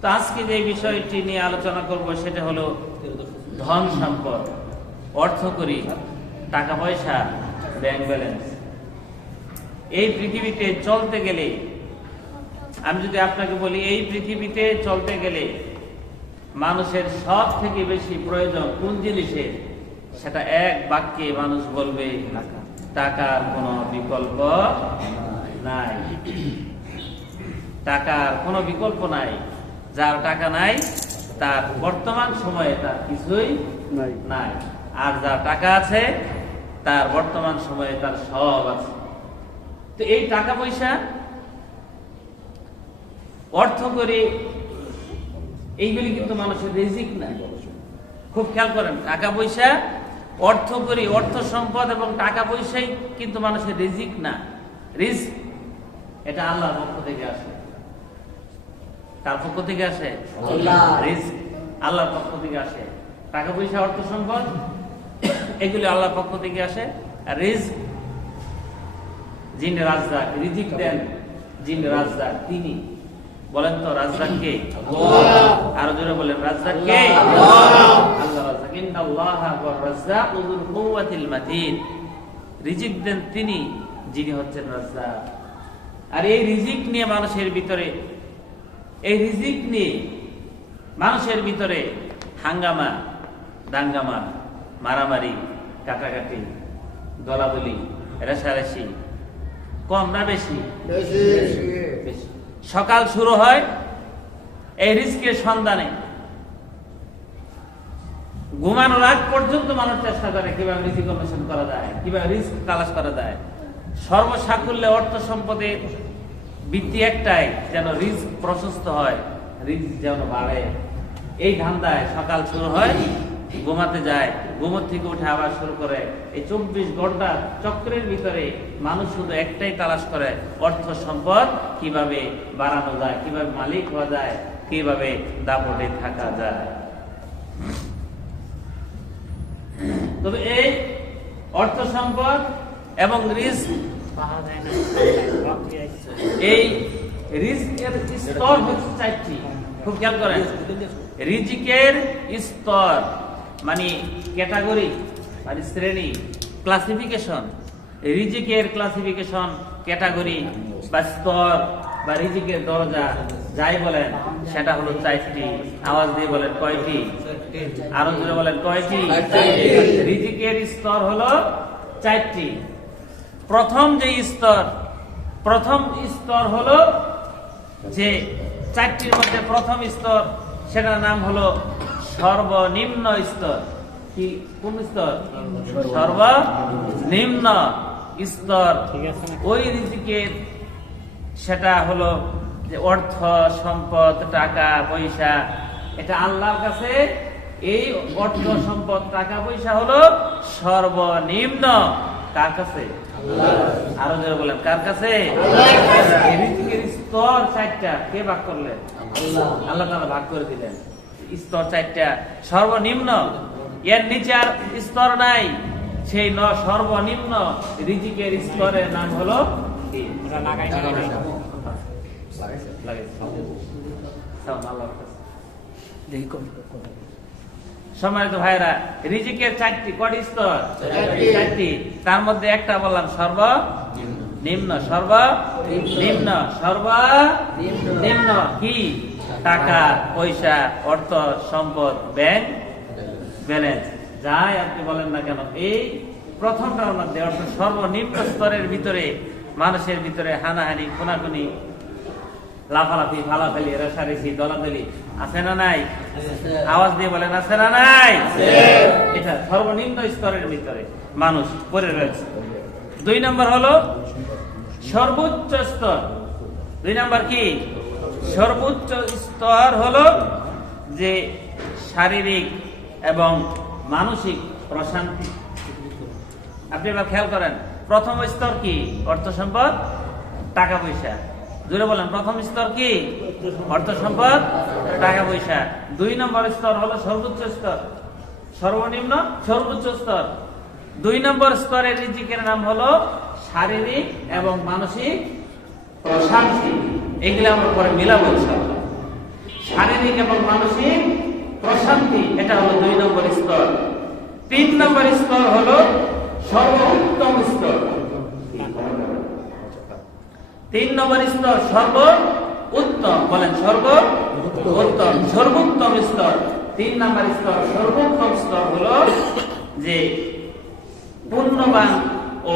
তো আজকে যে বিষয়টি নিয়ে আলোচনা করব, সেটা হলো ধন সম্পদ, অর্থ করি, টাকা পয়সা ব্যাংক ব্যালেন্স এই পৃথিবীতে চলতে গেলে, আমি যদি আপনাকে বলি, এই পৃথিবীতে চলতে গেলে মানুষের সব থেকে বেশি প্রয়োজন কোন জিনিসের সেটা এক বাক্যে মানুষ বলবে টাকার কোনো বিকল্প নাই। টাকার কোনো বিকল্প নাই। যার টাকা নাই তার বর্তমান সময়ে তার কিছুই নাই। নাই। আর যার টাকা আছে তার বর্তমান সময়ে তার সব আছে। তো এই টাকা পয়সা অর্থ করে এইগুলি কিন্তু মানুষের রিজিক না খুব খেয়াল করেন টাকা পয়সা অর্থ করি অর্থ সম্পদ এবং টাকা পয়সাই কিন্তু মানুষের রিজিক না। রিস্ক এটা আল্লাহর পক্ষ থেকে আসে। কার পক্ষ থেকে আসে? রিস্ক আল্লাহর পক্ষ থেকে আসে। টাকা পয়সা অর্থ সম্পদ এগুলি আল্লাহর পক্ষ থেকে আসে। রিস্ক যিনি রাজদাক রিজিক দেন যিনি রাজদাক তিনি। বলেন তো রাজদাক কে? আরও জোরে বলেন রাজদাক কে? আল্লাহ। রাজদাক ইন্নাল্লাহা ওয়া রাজ্জাকু। কুওয়াতিল মাতিন রিজিক দেন তিনি যিনি হচ্ছেন রাজ্জাক। আর এই রিজিক নিয়ে মানুষের ভিতরে এই রিজিক নিয়ে মানুষের ভিতরে হাঙ্গামা দাঙ্গামা মারামারি কাটাকাটি দলাদলি রেশারেশি কম না বেশি। সকাল শুরু হয় এই রিস্কের সন্ধানে। ঘুমানোর আগ পর্যন্ত মানুষ চেষ্টা করে কীভাবে রিজিক অন্বেষণ করা যায় কীভাবে রিস্ক তালাশ করা যায় সর্বসাকুল্যে অর্থ সম্পদের ভিত্তি একটাই, যেন রিস্ক প্রশস্ত হয় রিস্ক যেন বাড়ে। এই ধান্দায় সকাল শুরু হয়, ঘুমাতে যায়। ঘুমোর থেকে উঠে আবার শুরু করে। এই চব্বিশ ঘণ্টা চক্রের ভিতরে মানুষ শুধু একটাই তালাশ করে, অর্থ সম্পদ কীভাবে বাড়ানো যায়, কীভাবে মালিক হওয়া যায়, কীভাবে দাপটে থাকা যায়। তবে এই অর্থ সম্পদ এবং রিস্ক এই রিজিকের স্তর হচ্ছে চারটি। খুব খেয়াল করেন। রিজিকের স্তর মানে ক্যাটাগরি মানে শ্রেণি ক্লাসিফিকেশন রিজিকের ক্লাসিফিকেশন ক্যাটাগরি বা স্তর বা রিজিকের দরজা যাই বলেন সেটা হলো চারটি। আওয়াজ দিয়ে বলেন কয়টি? আরও জোরে বলেন কয়টি? রিজিকের স্তর হলো চারটি। প্রথম যে স্তর, প্রথম স্তর হলো যে চারটির মধ্যে প্রথম স্তর, সেটার নাম হলো সর্বনিম্ন স্তর। কি, কোন স্তর? সর্বনিম্ন স্তর। ওই রিজিকের সেটা হলো যে অর্থ, সম্পদ, টাকা, পয়সা, এটা আল্লাহর কাছে, এই অর্থ, সম্পদ, টাকা, পয়সা হলো সর্বনিম্ন কার কাছে। আরও যারা বলেন কার কাছে? রিজিকের স্তর চারটা কে ভাগ করলেন আল্লাহ। তাআলা ভাগ করে দিলেন। স্তর চারটা সর্বনিম্ন। এর নিচে আর স্তর নাই। সেই ন সর্বনিম্ন রিজিকের স্তরের নাম হলো? লাগাইছে। সম্মানিত ভাইরা রিজিকের চারটি কটি স্তর চারটি। চারটি। তার মধ্যে একটা বললাম সর্ব নিম্ন। সর্ব নিম্ন। সর্ব নিম্ন। কি? টাকা পয়সা অর্থ সম্পদ ব্যাংক ব্যালেন্স। যাই আপনি বলেন না কেন এই প্রথমটার মধ্যে অর্থাৎ সর্বনিম্ন স্তরের ভিতরে মানুষের ভিতরে হানাহানি খুনাখুনি লাফালাফি ফালাফালি রেশারেশি দলাদলি। আছে না নাই? আওয়াজ দিয়ে বলেন আছে না নাই? এটা সর্বনিম্ন স্তরের ভিতরে মানুষ পড়ে রয়েছে। দুই নম্বর হলো সর্বোচ্চ স্তর। দুই নম্বর কি? সর্বোচ্চ স্তর হলো যে শারীরিক এবং মানসিক প্রশান্তি। আপনি এবার খেয়াল করেন প্রথম স্তর কি? অর্থ সম্পদ টাকা পয়সা। জুড়ে বলেন প্রথম স্তর কি? অর্থ সম্পদ টাকা পয়সা। দুই নম্বর স্তর হলো সর্বোচ্চ স্তর। সর্বনিম্ন সর্বোচ্চ স্তর। দুই নম্বর স্তরের রিজিকের নাম হলো শারীরিক এবং মানসিক প্রশান্তি। এগুলো আমরা পরে মিলাবো ইনশাআল্লাহ। শারীরিক এবং মানসিক প্রশান্তি, এটা হলো দুই নম্বর স্তর। তিন নম্বর স্তর হলো সর্বোত্তম স্তর। তিন নম্বর স্তর সর্ব উত্তম বলেন সর্ব উত্তম সর্বোত্তম স্তর তিন নম্বর স্তর সর্বোত্তম স্তর হলো যে পুণ্যবান ও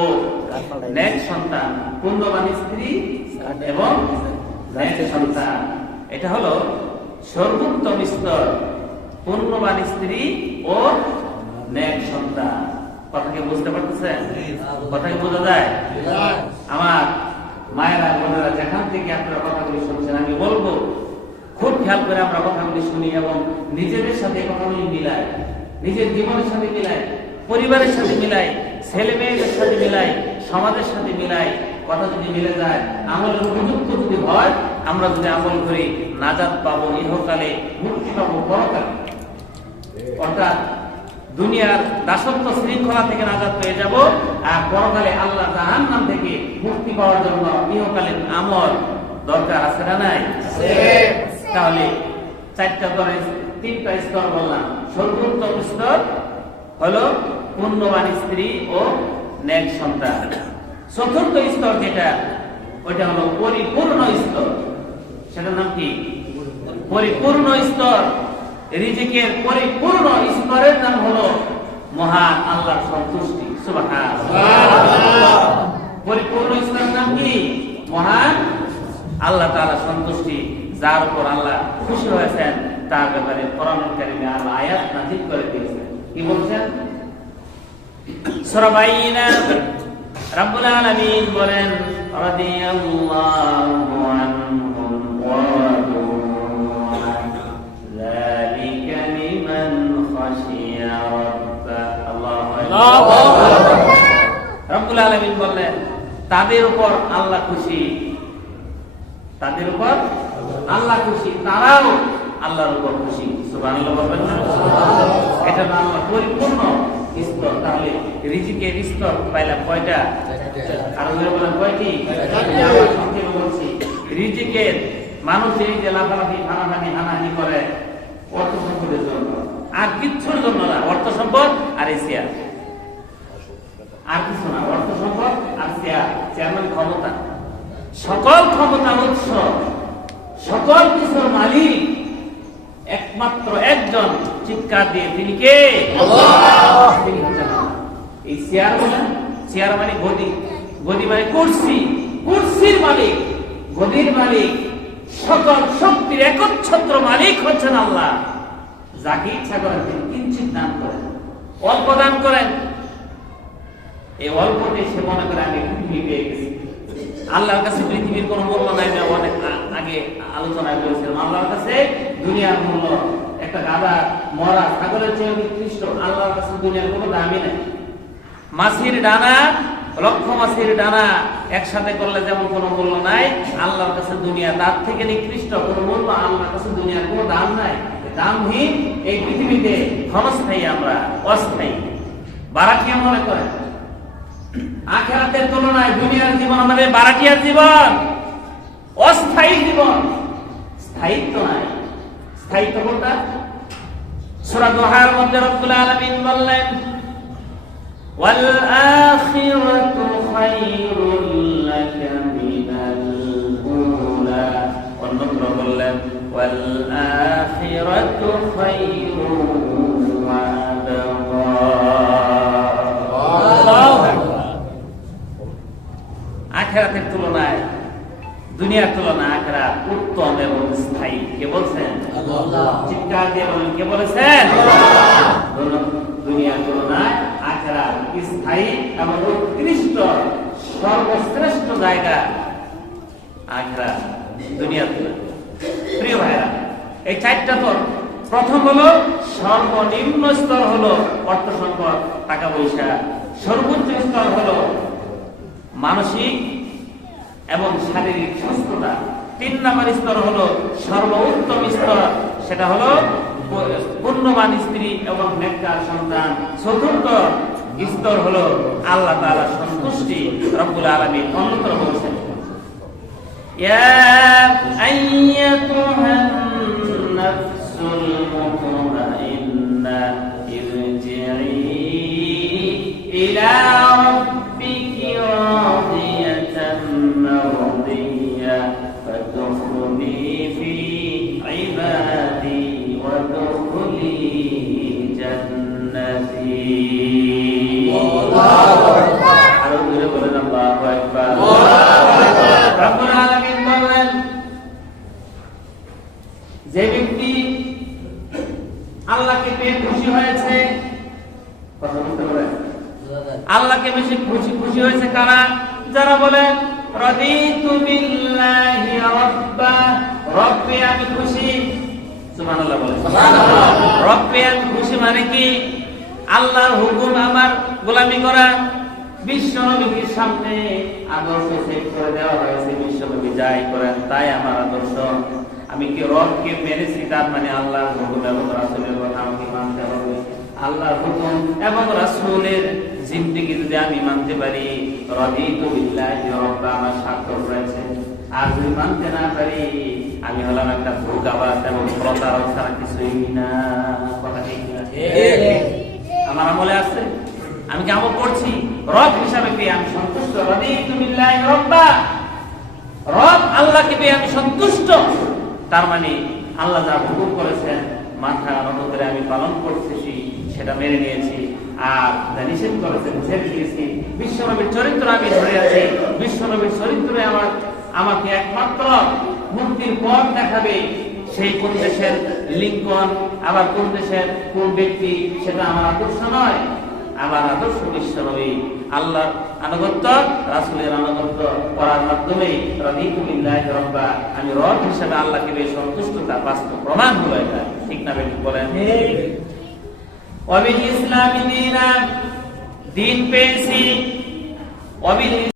ন্যাক সন্তান পুণ্যবান স্ত্রী এবং ন্যাক সন্তান। এটা হলো সর্বোত্তম স্তর পুণ্যবান স্ত্রী ও ন্যাক সন্তান। কথাকে বুঝতে পারতেছেন? কথাকে বোঝা যায়? আমার মায়েরা বোনেরা যেখান থেকে আপনারা কথাগুলি শুনছেন আমি বলব খুব খেয়াল করে আমরা কথাগুলি শুনি এবং নিজেদের সাথে কথাগুলি মিলাই, নিজের জীবনের সাথে মিলাই, পরিবারের সাথে মিলাই, ছেলে মেয়েদের সাথে মিলাই, সমাজের সাথে মিলাই, কথা যদি মিলে যায়, আমলের উপযুক্ত যদি হয়, আমরা যদি আমল করি, নাজাত পাবো ইহকালে, মুক্তি পাবো পরকালে। অর্থাৎ দুনিয়ার দাসত্ব শৃঙ্খলা থেকে নাজাদ পেয়ে যাব, আর পরকালে আল্লাহ জাহান নাম থেকে মুক্তি পাওয়ার জন্য ইহকালীন আমল দরকার আছে না নাই? তাহলে চারটা স্তরে তিনটা স্তর বললাম। সর্বোত্তম স্তর হলো পুণ্যবান স্ত্রী ও ন্যাক সন্তান। চতুর্থ স্তর যেটা, ওইটা হলো পরিপূর্ণ স্তর। সেটার নাম কি? পরিপূর্ণ স্তর। রিজিকের পরিপূর্ণ স্তরের নাম হলো মহান আল্লাহর সন্তুষ্টি। পরিপূর্ণ স্তরের নাম কি? মহান আল্লাহ তাআলা সন্তুষ্টি। যার উপর আল্লাহ খুশি হয়েছেন তার ব্যাপারে কোরআনুল আল্লাহ আয়াত নাযিল করে দিয়েছেন কি বলছেন? সূরা বাইনা আলামিন বলেন রাদিয়াল্লাহু আনহুম ওয়া রাদু আনহু যালিকা লিমান খাশিয়া রাব্বাহ। আল্লাহু আকবার। রব্বুল আলামিন বললেন তাদের উপর আল্লাহ খুশি। তাদের উপর আল্লাহ খুশি, তারাও আল্লাহর উপর খুশি। সুবহানাল্লাহ বলবেন না? পরিপূর্ণ স্তর। তাহলে রিজিকের স্তর পাইলাম কয়টা? আর ধরে কয়টি? বলছি, রিজিকের মানুষ এই যে লাফালাফি, হানাহানি হানাহানি করে, অর্থ সম্পদের জন্য। আর কিচ্ছুর জন্য না, অর্থ সম্পদ আর এই শেয়ার আর কিছু না, অর্থ সম্পদ আর শেয়ার শেয়ার মানে ক্ষমতা। সকল ক্ষমতার উৎস সকল কিছুর মালিক একমাত্র একজন চিৎকার দিয়ে তিনি কে। এই চেয়ার বলেন চেয়ার মানে গদি গদি মানে কুর্সি কুর্সির মালিক গদির মালিক সকল শক্তির একচ্ছত্র মালিক হচ্ছেন আল্লাহ। যাকে ইচ্ছা করেন তিনি কিঞ্চিত দান করেন অল্প দান করেন। এই অল্পতে সে মনে করে আমি পৃথিবী পেয়ে গেছি। আল্লাহর কাছে পৃথিবীর কোনো মূল্য নাই আমি অনেক আগে আলোচনায় বলেছিলাম। আল্লাহর কাছে দুনিয়ার মূল্য, একটা গাদা মরা, ছাগলের চেয়ে নিকৃষ্ট, আল্লাহর কাছে দুনিয়ার কোনো দামই নাই। মাছির ডানা, লক্ষ মাছির ডানা একসাথে করলে যেমন কোনো মূল্য নাই, আল্লাহর কাছে দুনিয়া তার থেকে নিকৃষ্ট, কোনো মূল্য আল্লাহর কাছে দুনিয়ার কোনো দাম নাই। দামহীন এই পৃথিবীতে ক্ষণস্থায়ী আমরা অস্থায়ী। বারাকিয়া মনে করেন। আখেরাতের তুলনায় দুনিয়ার জীবন আমাদের বারাকিয়ার জীবন, অস্থায়ী জীবন। স্থায়িত্ব নাই। স্থায়িত্ব কোনটা? সূরা দোহার মধ্যে রব্বুল আলামিন বললেন ওয়াল আখিরাতু খায়রুল লাকা মিনাল উলা। অন্যত্র বললেন ওয়াল আখিরাতু খায়রুন আখেরাতের তুলনায় দুনিয়ার তুলনায় আখেরা উত্তম এবং স্থায়ী। কে বলছেন? চিৎকার দিয়ে বলেন কে বলেছেন? দুনিয়ার তুলনায় আখেরা স্থায়ী এবং উৎকৃষ্ট সর্বশ্রেষ্ঠ জায়গা আখেরা দুনিয়ার তুলনায়। প্রিয় ভাইরা এই চারটা তো প্রথম হলো সর্বনিম্ন স্তর হলো অর্থ সম্পদ টাকা পয়সা। সর্বোচ্চ স্তর হলো মানসিক এবং শারীরিক সুস্থতা তিন নম্বর স্তর হলো সর্বোত্তম স্তর, সেটা হলো পূর্ণবান স্ত্রী এবং নেককার সন্তান। চতুর্থ স্তর হলো আল্লাহ তাআলা সন্তুষ্টি, রব্বুল আলামিন অন্যতম বলেছেন। ইয়া আইয়াতুহান নাফসুল মুতমাইন্না ইরজিই ইলা কারা যারা বলেন রাদিতু বিল্লাহি রাব্বা রব্বে আমি খুশি সুবহানাল্লাহ বলেন রব্বে আমি খুশি মানে কি? আল্লাহর হুকুম আমার গোলামি করা। বিশ্ব নবীর সামনে আদর্শ সেট করে দেওয়া হয়েছে বিশ্ব নবী যাই করেন তাই আমার আদর্শ। আমি কি রবকে মেরেছি তার মানে আল্লাহর হুকুম এবং রাসূলের কথা আমাকে মানতে হবে। আল্লাহর হুকুম এবং রাসূলের জিন্দেগি যদি আমি মানতে পারি রাদিতু বিল্লাহি রাব্বা আমার স্বাক্ষর রয়েছে। আর যদি মানতে না পারি আমি হলাম একটা ভোগাবাস এবং প্রতারক ছাড়া কিছুই না। কথা ঠিক আমার আমলে আছে? আমি কি আমল করছি? রব হিসাবে পেয়ে আমি সন্তুষ্ট। রাদিতু বিল্লাহি রাব্বা। রব আল্লাহকে পেয়ে আমি সন্তুষ্ট। তার মানে আল্লাহ যা হুকুম করেছেন মাথা নত করে আমি পালন করতেছি সেটা মেনে নিয়েছি। আর যা নিষেধ করেছেন ছেড়ে দিয়েছি বিশ্বনবীর চরিত্র আমি ধরে আছি। বিশ্বনবীর চরিত্রে আমার, আমাকে একমাত্র মুক্তির পথ দেখাবে সেই কোন দেশের লিঙ্কন, আবার কোন দেশের কোন ব্যক্তি, সেটা আমার আদর্শ নয়। আমার আদর্শ বিশ্বনবী, আল্লাহর আনুগত্য, রাসূলের আনুগত্য করার মাধ্যমে রাব্বা, আমি রব হিসেবে আল্লাহকে বেশ সন্তুষ্টতা বাস্তব প্রমাণ হলো এটা। ঠিক না বেশ বলেন? অবিল ইসলামী দিনা পেয়েছি। অবিল